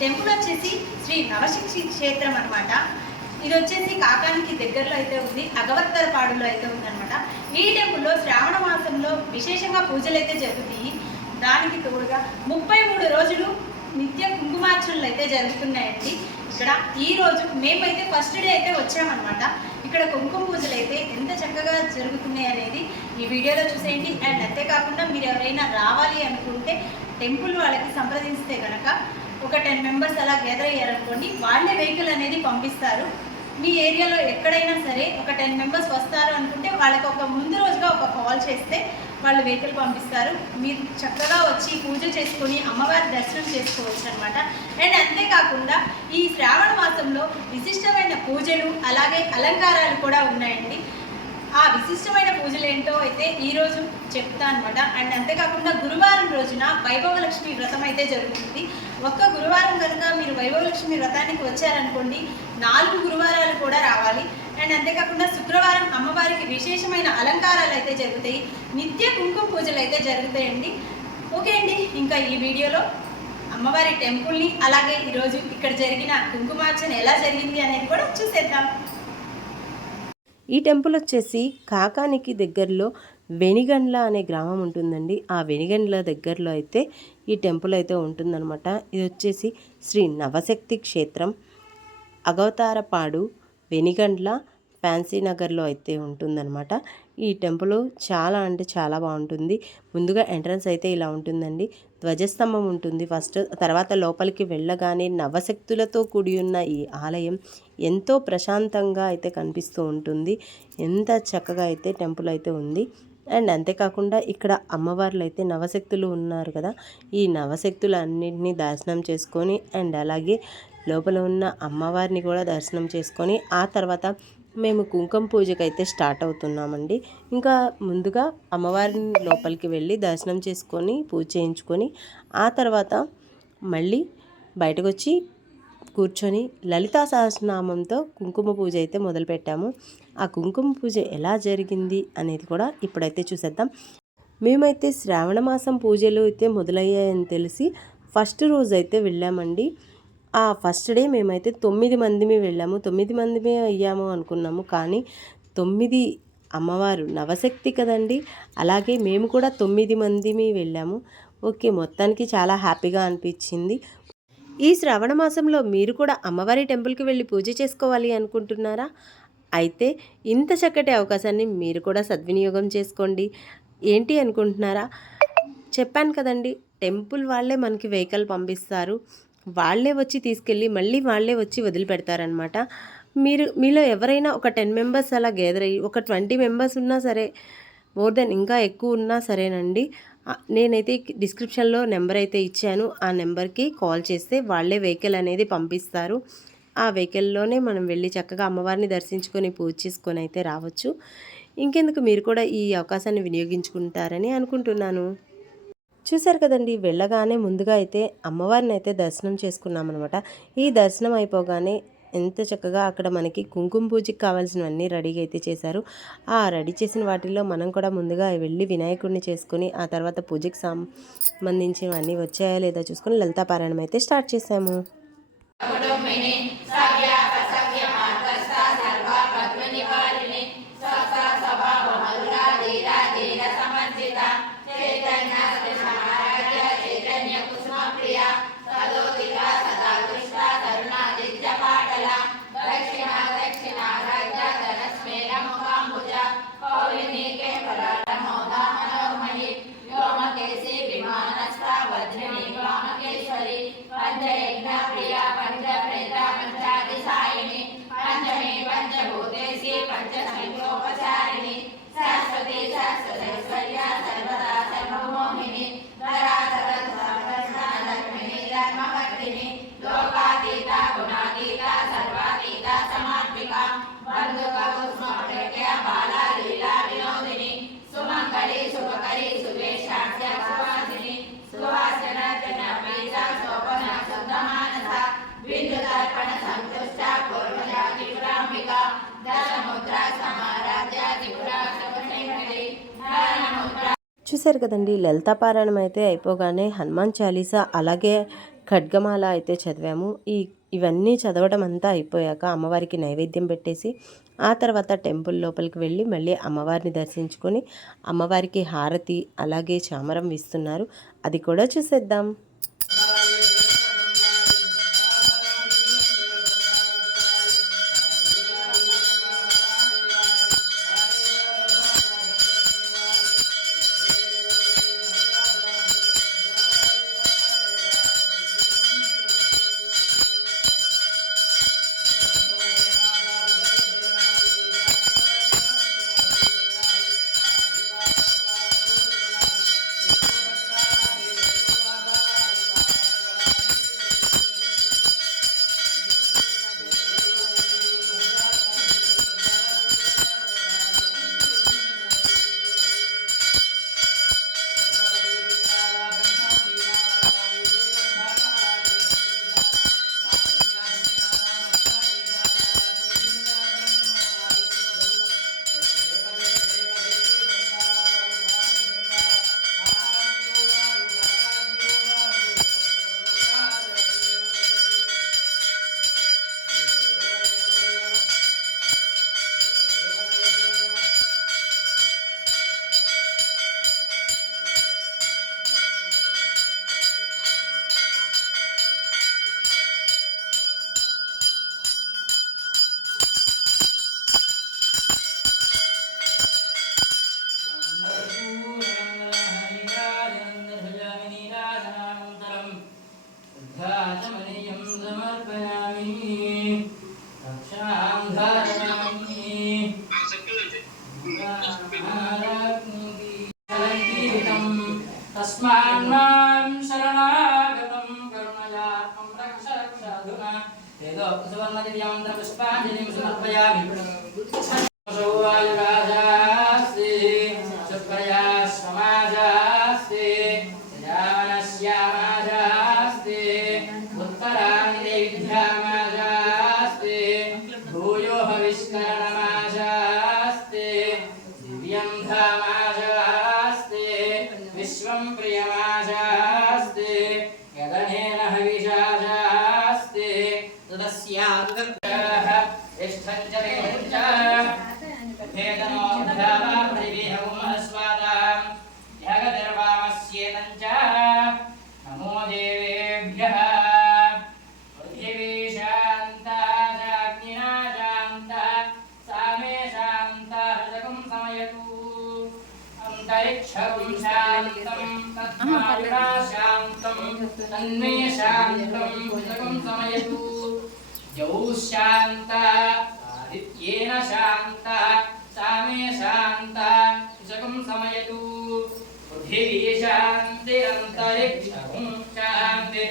Temple వచ్చేసి శ్రీ నవశిక్షి క్షేత్రం అనమాట ఇది వచ్చేసి కాకానికి దగ్గరలో అయితే ఉంది అగవత్తరపాడులో అయితే ఉందనమాట ఈ టెంపుల్లో శ్రావణ మాసంలో విశేషంగా పూజలు అయితే జరుగుతాయి. దానికి తోడుగా ముప్పై మూడు రోజులు నిత్య కుంకుమార్చనలు అయితే జరుగుతున్నాయండి. ఇక్కడ ఈ రోజు మేమైతే ఫస్ట్ డే అయితే వచ్చామన్నమాట. ఇక్కడ కుంకుమ పూజలు అయితే ఎంత చక్కగా జరుగుతున్నాయి అనేది ఈ వీడియోలో చూసేయండి. అండ్ అంతేకాకుండా మీరు ఎవరైనా రావాలి అనుకుంటే టెంపుల్ వాళ్ళకి సంప్రదిస్తే కనుక ఒక టెన్ మెంబర్స్ అలా గ్యాదర్ అయ్యారనుకోండి వాళ్ళే వెహికల్ అనేది పంపిస్తారు. మీ ఏరియాలో ఎక్కడైనా సరే ఒక టెన్ మెంబర్స్ వస్తారు అనుకుంటే వాళ్ళకి ఒక ముందు రోజుగా ఒక కాల్ చేస్తే వాళ్ళు వెహికల్ పంపిస్తారు. మీరు చక్కగా వచ్చి పూజ చేసుకొని అమ్మవారి దర్శనం చేసుకోవచ్చు అనమాట అండ్ అంతేకాకుండా ఈ శ్రావణ మాసంలో విశిష్టమైన పూజలు అలాగే అలంకారాలు కూడా ఉన్నాయండి. ఆ విశిష్టమైన పూజలు ఏంటో అయితే ఈరోజు చెప్తా అనమాట అండ్ అంతేకాకుండా గురువారం రోజున వైభవలక్ష్మి వ్రతం అయితే జరుగుతుంది. ఒక్క గురువారం కనుక మీరు వైభవలక్ష్మి వ్రతానికి వచ్చారనుకోండి నాలుగు గురువారాలు కూడా రావాలి. అండ్ అంతేకాకుండా శుక్రవారం అమ్మవారికి విశేషమైన అలంకారాలు అయితే జరుగుతాయి. నిత్య కుంకుమ పూజలు అయితే జరుగుతాయండి. ఓకే అండి ఇంకా ఈ వీడియోలో అమ్మవారి టెంపుల్ని అలాగే ఈరోజు ఇక్కడ జరిగిన కుంకుమార్చన ఎలా జరిగింది అనేది కూడా చూసేద్దాం. ఈ టెంపుల్ వచ్చేసి కాకానికి దగ్గరలో వెనిగండ్ల అనే గ్రామం ఉంటుందండి. ఆ వెనిగండ్ల దగ్గరలో అయితే ఈ టెంపుల్ అయితే ఉంటుందన్నమాట. ఇది వచ్చేసి శ్రీ నవశక్తి క్షేత్రం. అగవతారపాడు వెనిగండ్ల ఫ్యాన్సీ నగర్లో అయితే ఉంటుందన్నమాట. ఈ టెంపుల్ చాలా అంటే చాలా బాగుంటుంది. ముందుగా ఎంట్రన్స్ అయితే ఇలా ఉంటుందండి. ధ్వజస్తంభం ఉంటుంది. ఫస్ట్ తర్వాత లోపలికి వెళ్ళగానే నవశక్తులతో కూడి ఉన్న ఈ ఆలయం ఎంతో ప్రశాంతంగా అయితే కనిపిస్తూ ఉంటుంది. ఎంత చక్కగా అయితే టెంపుల్ అయితే ఉంది. అండ్ అంతేకాకుండా ఇక్కడ అమ్మవార్లు అయితే నవశక్తులు ఉన్నారు కదా ఈ నవశక్తులు అన్నింటినీ దర్శనం చేసుకొని అండ్ అలాగే లోపల ఉన్న అమ్మవారిని కూడా దర్శనం చేసుకొని ఆ తర్వాత మేము కుంకుమ పూజకి అయితే స్టార్ట్ అవుతున్నామండి. ఇంకా ముందుగా అమ్మవారిని లోపలికి వెళ్ళి దర్శనం చేసుకొని పూజ చేయించుకొని ఆ తర్వాత మళ్ళీ బయటకు వచ్చి కూర్చొని లలితా సహస్రనామంతో కుంకుమ పూజ అయితే మొదలుపెట్టాము. ఆ కుంకుమ పూజ ఎలా జరిగింది అనేది కూడా ఇప్పుడైతే చూసేద్దాం. మేమైతే శ్రావణ మాసం పూజలు అయితే మొదలయ్యాయని తెలిసి ఫస్ట్ రోజు అయితే వెళ్ళామండి. ఆ ఫస్ట్ డే మేమైతే తొమ్మిది మందిమి వెళ్ళాము. తొమ్మిది మందిమే అయ్యాము అనుకున్నాము కానీ తొమ్మిది అమ్మవారు నవశక్తి కదండి. అలాగే మేము కూడా తొమ్మిది మందిమి వెళ్ళాము. ఓకే మొత్తానికి చాలా హ్యాపీగా అనిపించింది. ఈ శ్రావణ మాసంలో మీరు కూడా అమ్మవారి టెంపుల్కి వెళ్ళి పూజ చేసుకోవాలి అనుకుంటున్నారా? అయితే ఇంత చక్కటి అవకాశాన్ని మీరు కూడా సద్వినియోగం చేసుకోండి. ఏంటి అనుకుంటున్నారా? చెప్పాను కదండి టెంపుల్ వాళ్ళే మనకి వెహికల్ పంపిస్తారు. వాళ్ళే వచ్చి తీసుకెళ్ళి మళ్ళీ వాళ్ళే వచ్చి వదిలిపెడతారనమాట. మీరు మీలో ఎవరైనా ఒక టెన్ మెంబర్స్ అలా గ్యాదర్ అయ్యి ఒక ట్వంటీ మెంబర్స్ ఉన్నా సరే మోర్ దెన్ ఇంకా ఎక్కువ ఉన్నా సరేనండి. నేనైతే డిస్క్రిప్షన్లో నెంబర్ అయితే ఇచ్చాను. ఆ నెంబర్కి కాల్ చేస్తే వాళ్ళే వెహికల్ అనేది పంపిస్తారు. ఆ వెహికల్లోనే మనం వెళ్ళి చక్కగా అమ్మవారిని దర్శించుకొని పూజ చేసుకొని అయితే రావచ్చు. ఇంకెందుకు మీరు కూడా ఈ అవకాశాన్ని వినియోగించుకుంటారని అనుకుంటున్నాను. చూశారు కదండి వెళ్ళగానే ముందుగా అయితే అమ్మవారిని అయితే దర్శనం చేసుకున్నామన్నమాట. ఈ దర్శనం అయిపోగానే ఎంత చక్కగా అక్కడ మనకి కుంకుమ పూజకి కావాల్సినవన్నీ రెడీగా అయితే చేశారు. ఆ రెడీ చేసిన వాటిల్లో మనం కూడా ముందుగా వెళ్ళి వినాయకుడిని చేసుకుని ఆ తర్వాత పూజకి సంబంధించినవన్నీ వచ్చాయా లేదా చూసుకొని లలితా పారాయణం అయితే స్టార్ట్ చేసాము చూశారు కదండి లలితా పారాయణం అయితే అయిపోగానే హనుమాన్ చాలీసా అలాగే ఖడ్గమాల అయితే చదివాము. ఈ ఇవన్నీ చదవడం అంతా అయిపోయాక అమ్మవారికి నైవేద్యం పెట్టేసి ఆ తర్వాత టెంపుల్ లోపలికి వెళ్ళి మళ్ళీ అమ్మవారిని దర్శించుకొని అమ్మవారికి హారతి అలాగే చామరం ఇస్తున్నారు అది కూడా చూసేద్దాం. रक्षां धारयामि गीतं तस्मान्मां शरणागतं करुणयात्मं रक्ष रक्षाधुना वेदोक्तसुवर्णदिव्यामन्त्रपुष्पाञ्जलिं समर्पयामि प्रियमाजास्ति यदनेन हविषाजास्ति तदस्याङ्गः तन्मे शान्तं हृदकं समयतु यौ शान्ता आदित्येन शान्ता सा मे शान्ता विशकं समयतु। पृथिवी शान्तिरन्तरिक्षं शान्ति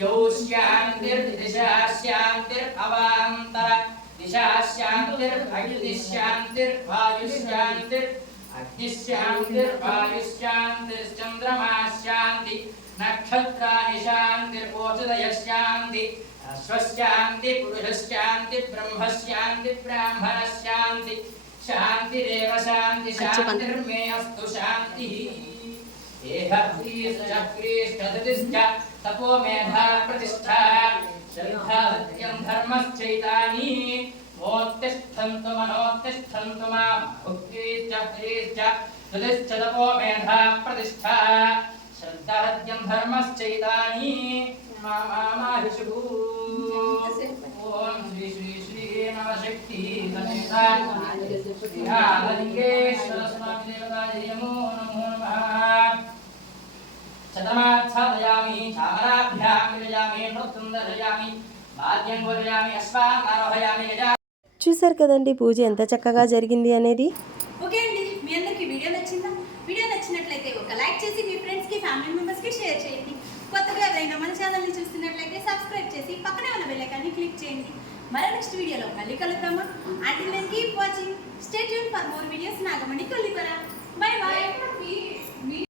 यौ शान्तिर्दिशा शान्तिरवान्तर दिशा शान्तिर्भयुः अग्निशान्तिर्वायुश्शान्तिश्चन्द्रमा शान्ति నక్షత్రాని శాంతి పోషుదయశాంతి స్వశాంతి పురుషశాంతి బ్రహ్మశాంతి బ్రాహ్మణశాంతి శాంతిరేవ శాంతి శాంతిర్మే అస్తు శాంతి. ఏహ ప్రీశ్చ ప్రీశ్చ తపో మేధా ప్రతిష్ట శ్రద్ధాహత్యం ధర్మశ్చైతాని. ఓత్తిష్టంతు మనోత్తిష్టంతు మా భుక్తిశ్చ ప్రీశ్చ తపో మేధా ప్రతిష్ట శ్రద్ధాద్యం ధర్మశ్చైతాని మామాహిషుభూ ఓం శ్రీ శ్రీ శ్రీ నవశక్తి శక్తి శతమాచ్ఛాదయామి చామరాభ్యాం విజయామి నృత్యం దర్శయామి చూసారు కదండి పూజ ఎంత చక్కగా జరిగింది అనేది? ఓకే అండి మీ అందరికీ వీడియో నచ్చిందా? వీడియో నచ్చినట్లయితే ఒక లైక్ చేసి మీ ఫ్రెండ్స్ ఫ్యామిలీ మెంబర్స్కి షేర్ చేయండి. కొత్తగా ఎవరైనా మన ఛానల్ని చూస్తున్నట్లయితే సబ్స్క్రైబ్ చేసి పక్కనే ఉన్న బెల్లకాన్ని క్లిక్ చేయండి. మరో నెక్స్ట్ వీడియోలో మళ్ళీ కలుద్దామా? అంటే నేను keep watching stay tune for more videos Nagamani Kollipara bye bye